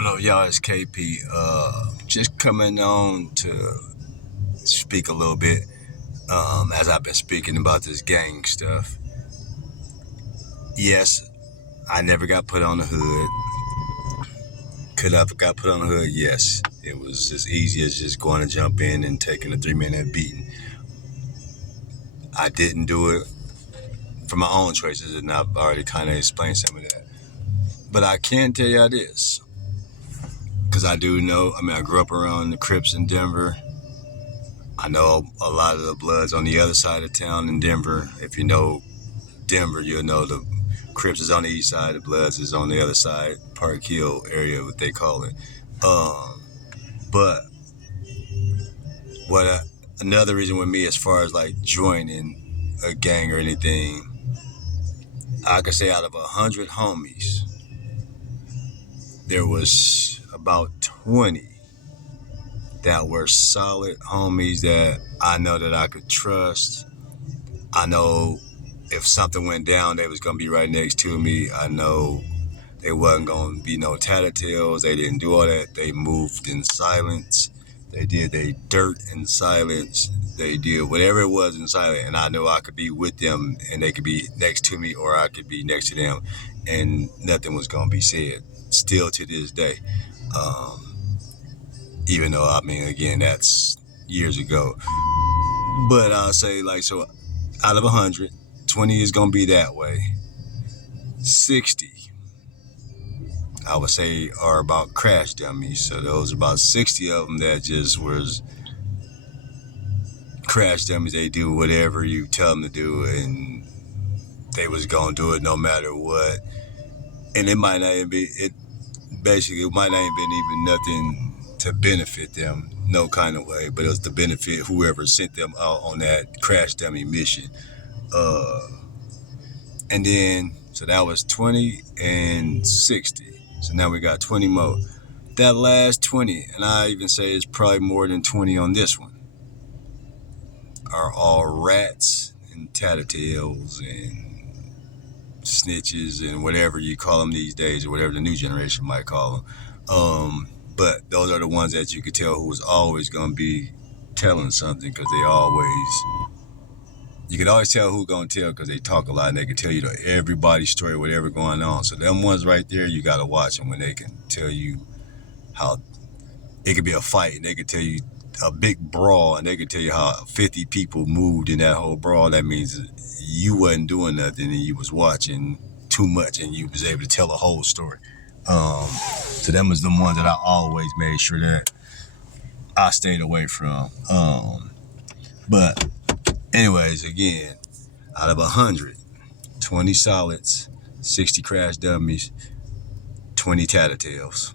What up, y'all? It's KP. Just coming on to speak a little bit. As I've been speaking about this gang stuff. Yes, I never got put on the hood. Could I have got put on the hood? Yes. It was as easy as just going to jump in and taking a 3-minute beating. I didn't do it for my own choices, and I've already kind of explained some of that. But I can tell y'all this, because I do know. I grew up around the Crips in Denver. I know a lot of the Bloods on the other side of town in Denver. If you know Denver, you'll know the Crips is on the east side, the Bloods is on the other side, Park Hill area, what they call it. But another reason with me, as far as like joining a gang or anything, I could say out of 100 homies, there was about 20 that were solid homies that I know that I could trust. I know if something went down, they was gonna be right next to me. I know they wasn't gonna be no tattletales. They didn't do all that. They moved in silence. They did their dirt in silence. They did whatever it was in silence, and I knew I could be with them, and they could be next to me, or I could be next to them, and nothing was gonna be said. Still to this day, even though again, that's years ago. But I'll say so. Out of 100, 20 is gonna be that way. 60, I would say, are about crash dummies. So those about 60 of them that just was crash dummies. They do whatever you tell them to do, and they was gonna do it no matter what. And it might not even be it. Basically, it might not have been even nothing to benefit them, no kind of way. But it was to benefit whoever sent them out on that crash dummy mission. And then, so that was 20 and 60. So now we got 20 more. That last 20, and I even say it's probably more than 20 on this one, are all rats and tattletales and snitches and whatever you call them these days, or whatever the new generation might call them. But those are the ones that you could tell who was always going to be telling something, because you can always tell who gonna tell, because they talk a lot and they can tell you everybody's story, whatever going on. So them ones right there, you gotta watch them when they can tell you how it could be a fight, and they could tell you a big brawl, and they could tell you how 50 people moved in that whole brawl. That means you wasn't doing nothing and you was watching too much, and you was able to tell a whole story. So them was the ones that I always made sure that I stayed away from. But anyways, again, out of 100, 20 solids, 60 crash dummies, 20 tattletales.